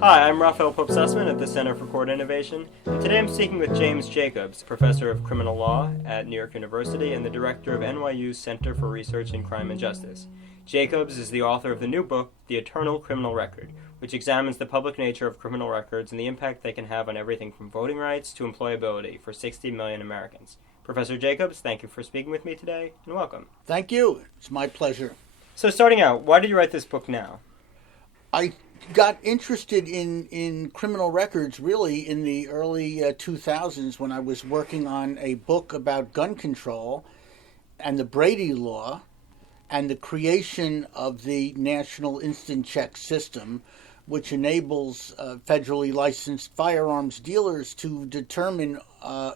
Hi, I'm Raphael Pope Sussman at the Center for Court Innovation, and today I'm speaking with James Jacobs, professor of criminal law at New York University and the director of NYU's Center for Research in Crime and Justice. Jacobs is the author of the new book, The Eternal Criminal Record, which examines the public nature of criminal records and the impact they can have on everything from voting rights to employability for 60 million Americans. Professor Jacobs, thank you for speaking with me today, and welcome. Thank you. It's my pleasure. So starting out, why did you write this book now? I got interested in criminal records really in the early 2000s when I was working on a book about gun control and the Brady Law and the creation of the National Instant Check System, which enables federally licensed firearms dealers to determine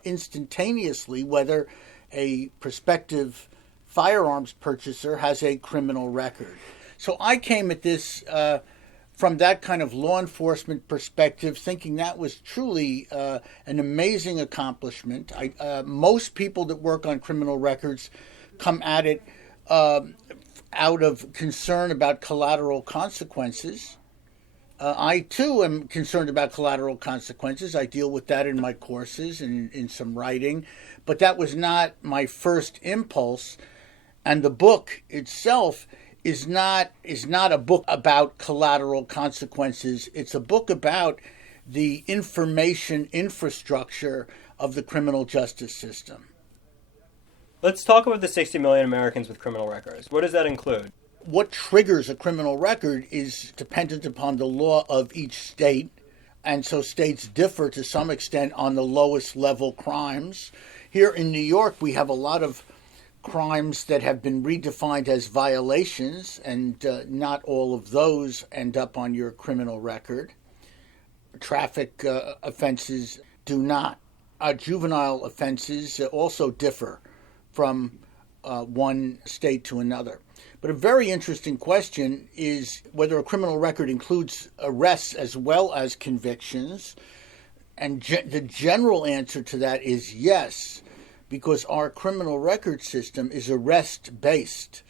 instantaneously whether a prospective firearms purchaser has a criminal record. So I came at this from that kind of law enforcement perspective, thinking that was truly an amazing accomplishment. Most people that work on criminal records come at it out of concern about collateral consequences. I, too, am concerned about collateral consequences. I deal with that in my courses and in some writing. But that was not my first impulse. And the book itself is not a book about collateral consequences. It's a book about the information infrastructure of the criminal justice system. Let's talk about the 60 million Americans with criminal records. What does that include? What triggers a criminal record is dependent upon the law of each state, and so states differ to some extent on the lowest level crimes. Here in New York, we have a lot of crimes that have been redefined as violations, and not all of those end up on your criminal record. Traffic offenses do not. Juvenile offenses also differ from one state to another. But a very interesting question is whether a criminal record includes arrests as well as convictions. And the general answer to that is yes, because our criminal record system is arrest-based.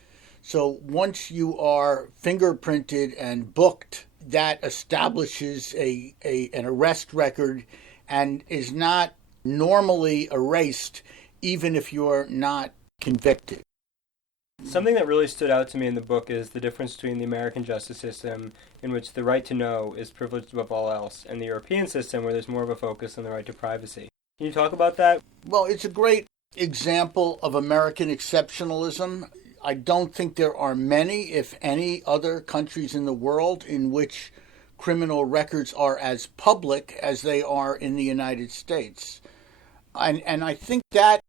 So once you are fingerprinted and booked, that establishes an arrest record and is not normally erased even if you're not convicted. Something that really stood out to me in the book is the difference between the American justice system, in which the right to know is privileged above all else, and the European system, where there's more of a focus on the right to privacy. Can you talk about that? Well, it's a great example of American exceptionalism. I don't think there are many, if any, other countries in the world in which criminal records are as public as they are in the United States. And I think that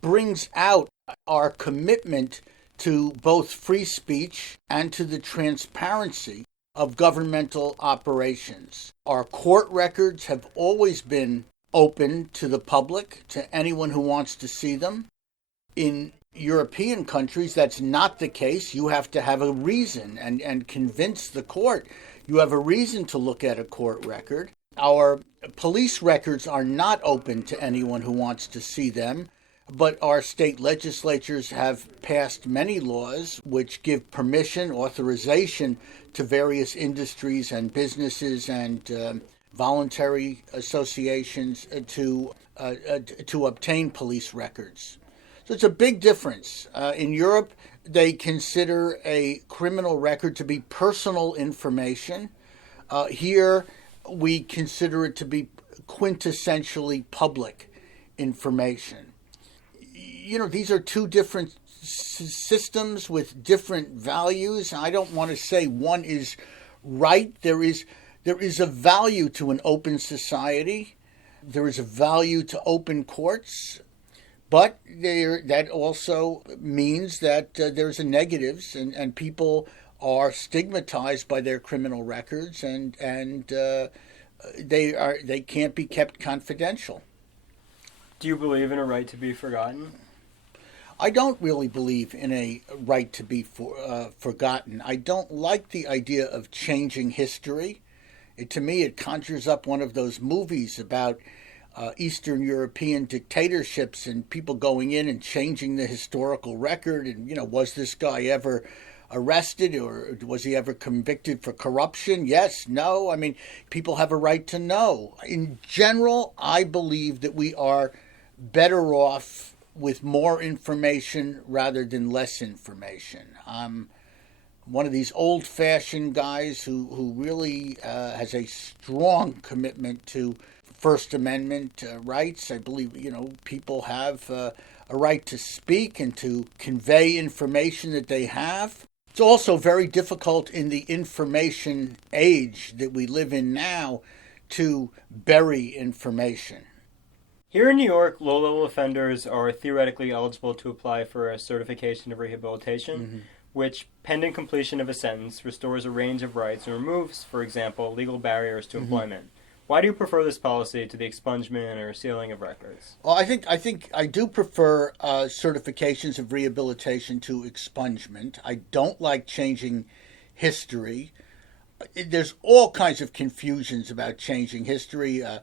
brings out our commitment to both free speech and to the transparency of governmental operations. Our court records have always been open to the public, to anyone who wants to see them. In European countries, that's not the case. You have to have a reason and convince the court you have a reason to look at a court record. Our police records are not open to anyone who wants to see them. But our state legislatures have passed many laws which give permission, authorization to various industries and businesses and voluntary associations to obtain police records. So it's a big difference. In Europe, they consider a criminal record to be personal information. Here, we consider it to be quintessentially public information. You know, these are two different systems with different values. I don't want to say one is right. There is a value to an open society. There is a value to open courts. But that also means that there's a negatives, and people are stigmatized by their criminal records, and they can't be kept confidential. Do you believe in a right to be forgotten? I don't really believe in a right to be forgotten. I don't like the idea of changing history. To me, it conjures up one of those movies about Eastern European dictatorships and people going in and changing the historical record. And, was this guy ever arrested or was he ever convicted for corruption? Yes, no. I mean, people have a right to know. In general, I believe that we are better off with more information rather than less information. I'm one of these old-fashioned guys who really has a strong commitment to First Amendment rights. I believe, people have a right to speak and to convey information that they have. It's also very difficult in the information age that we live in now to bury information. Here in New York, low-level offenders are theoretically eligible to apply for a certification of rehabilitation, which, pending completion of a sentence, restores a range of rights and removes, for example, legal barriers to employment. Why do you prefer this policy to the expungement or sealing of records? Well, I think I do prefer certifications of rehabilitation to expungement. I don't like changing history. There's all kinds of confusions about changing history. A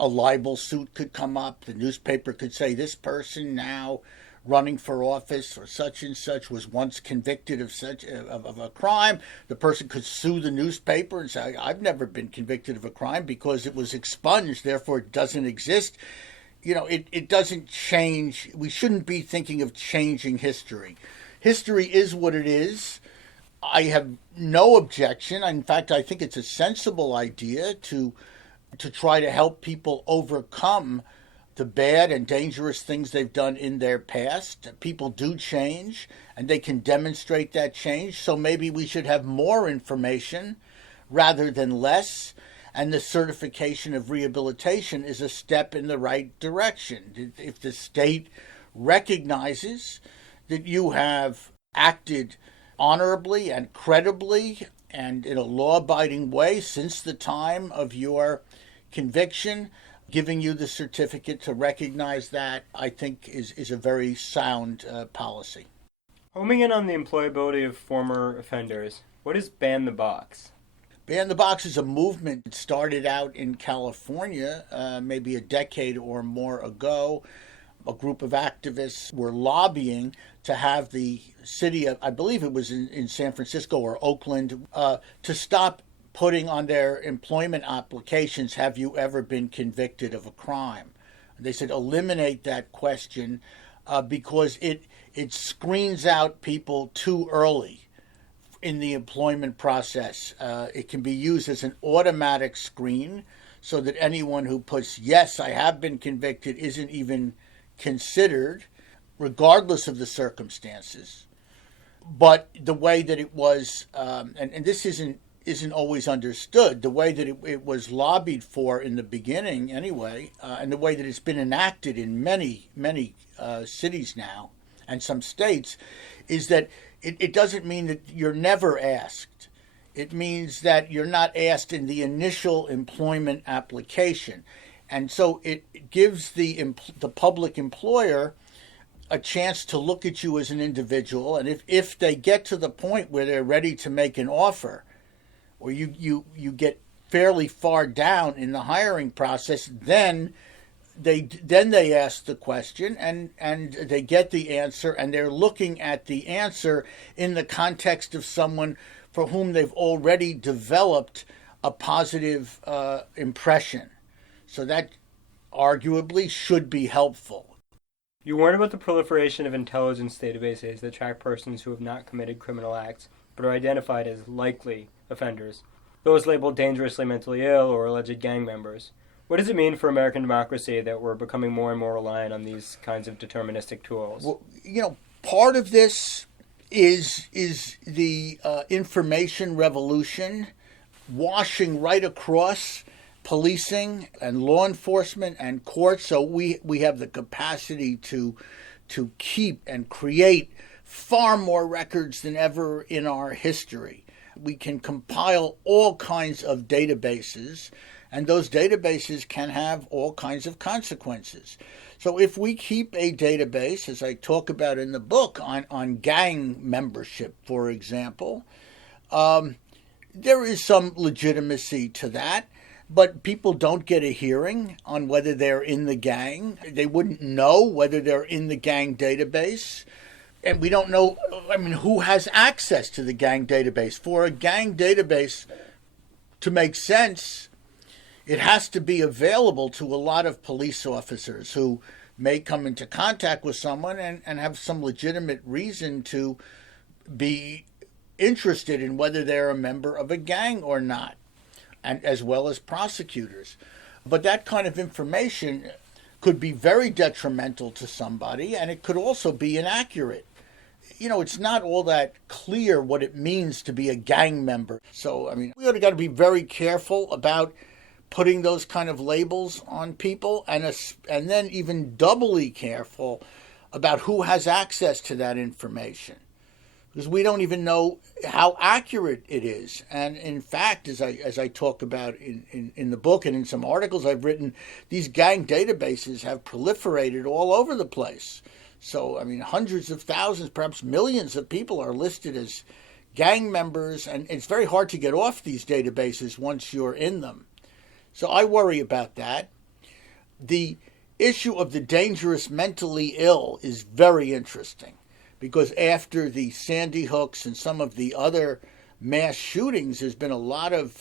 libel suit could come up. The newspaper could say this person now running for office or such and such was once convicted of a crime. The person could sue the newspaper and say, I've never been convicted of a crime because it was expunged, therefore it doesn't exist. It doesn't change. We shouldn't be thinking of changing history. History is what it is. I have no objection. In fact, I think it's a sensible idea to try to help people overcome the bad and dangerous things they've done in their past. People do change, and they can demonstrate that change. So maybe we should have more information rather than less, and the certification of rehabilitation is a step in the right direction. If the state recognizes that you have acted honorably and credibly and in a law-abiding way since the time of your conviction, giving you the certificate to recognize that, I think, is a very sound policy. Homing in on the employability of former offenders, what is Ban the Box? Ban the Box is a movement that started out in California maybe a decade or more ago. A group of activists were lobbying to have the city of, I believe it was in San Francisco or Oakland, to stop putting on their employment applications, have you ever been convicted of a crime? They said eliminate that question because it screens out people too early in the employment process. It can be used as an automatic screen so that anyone who puts, yes, I have been convicted, isn't even considered, regardless of the circumstances. But the way that it was, and this isn't always understood, the way that it was lobbied for in the beginning anyway, and the way that it's been enacted in many cities now and some states, is that it doesn't mean that you're never asked. It means that you're not asked in the initial employment application. And so it gives the public employer a chance to look at you as an individual, and if they get to the point where they're ready to make an offer, or you get fairly far down in the hiring process, then they ask the question and they get the answer, and they're looking at the answer in the context of someone for whom they've already developed a positive impression. So that arguably should be helpful. You warn about the proliferation of intelligence databases that track persons who have not committed criminal acts but are identified as likely offenders, those labeled dangerously mentally ill or alleged gang members. What does it mean for American democracy that we're becoming more and more reliant on these kinds of deterministic tools? Well, part of this is the information revolution washing right across policing and law enforcement and courts. So we have the capacity to keep and create far more records than ever in our history. We can compile all kinds of databases, and those databases can have all kinds of consequences. So if we keep a database, as I talk about in the book, on gang membership, for example, there is some legitimacy to that. but people don't get a hearing on whether they're in the gang. They wouldn't know whether they're in the gang database. And we don't know, who has access to the gang database. For a gang database to make sense, it has to be available to a lot of police officers who may come into contact with someone and have some legitimate reason to be interested in whether they're a member of a gang or not, and as well as prosecutors. But that kind of information could be very detrimental to somebody, and it could also be inaccurate. It's not all that clear what it means to be a gang member. So, we got to be very careful about putting those kind of labels on people, and then even doubly careful about who has access to that information, because we don't even know how accurate it is. And in fact, as I talk about in the book and in some articles I've written, these gang databases have proliferated all over the place. So, hundreds of thousands, perhaps millions of people are listed as gang members, and it's very hard to get off these databases once you're in them. So I worry about that. The issue of the dangerous mentally ill is very interesting, because after the Sandy Hooks and some of the other mass shootings, there's been a lot of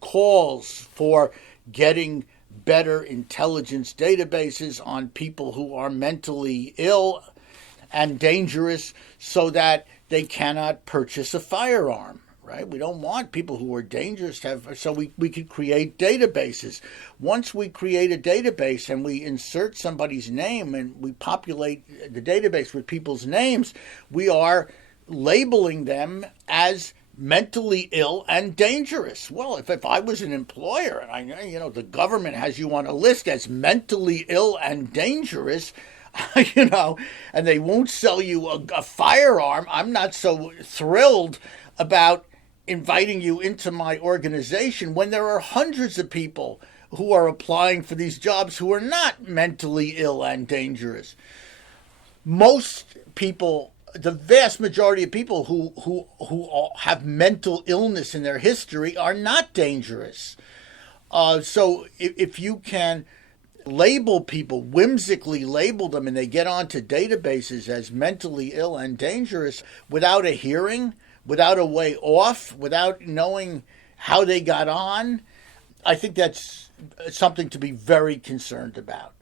calls for getting better intelligence databases on people who are mentally ill and dangerous, so that they cannot purchase a firearm. Right? We don't want people who are dangerous to have, so we could create databases. Once we create a database and we insert somebody's name and we populate the database with people's names, we are labeling them as mentally ill and dangerous. Well, if I was an employer and I know, the government has you on a list as mentally ill and dangerous, and they won't sell you a firearm, I'm not so thrilled about inviting you into my organization when there are hundreds of people who are applying for these jobs who are not mentally ill and dangerous. Most people, the vast majority of people who have mental illness in their history are not dangerous. So if you can label people, whimsically label them, and they get onto databases as mentally ill and dangerous without a hearing, without a way off, without knowing how they got on, I think that's something to be very concerned about.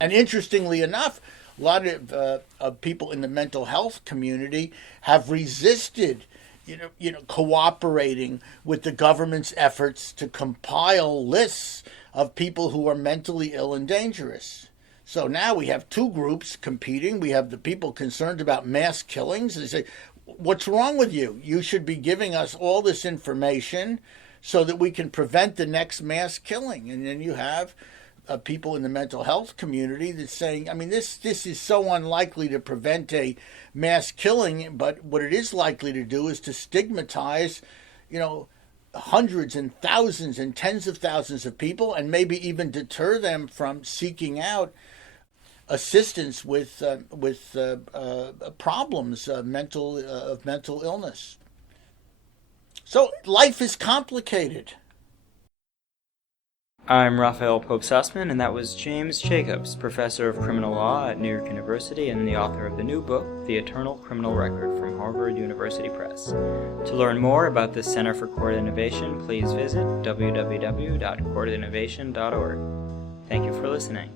And interestingly enough, a lot of people in the mental health community have resisted, cooperating with the government's efforts to compile lists of people who are mentally ill and dangerous. So now we have two groups competing. We have the people concerned about mass killings. They say, what's wrong with you? You should be giving us all this information so that we can prevent the next mass killing. And then you have people in the mental health community that's saying, this is so unlikely to prevent a mass killing, but what it is likely to do is to stigmatize, hundreds and thousands and tens of thousands of people, and maybe even deter them from seeking out assistance with problems of mental illness. So life is complicated. I'm Raphael Pope-Sussman, and that was James Jacobs, professor of criminal law at New York University and the author of the new book, The Eternal Criminal Record, from Harvard University Press. To learn more about the Center for Court Innovation, please visit www.courtinnovation.org. Thank you for listening.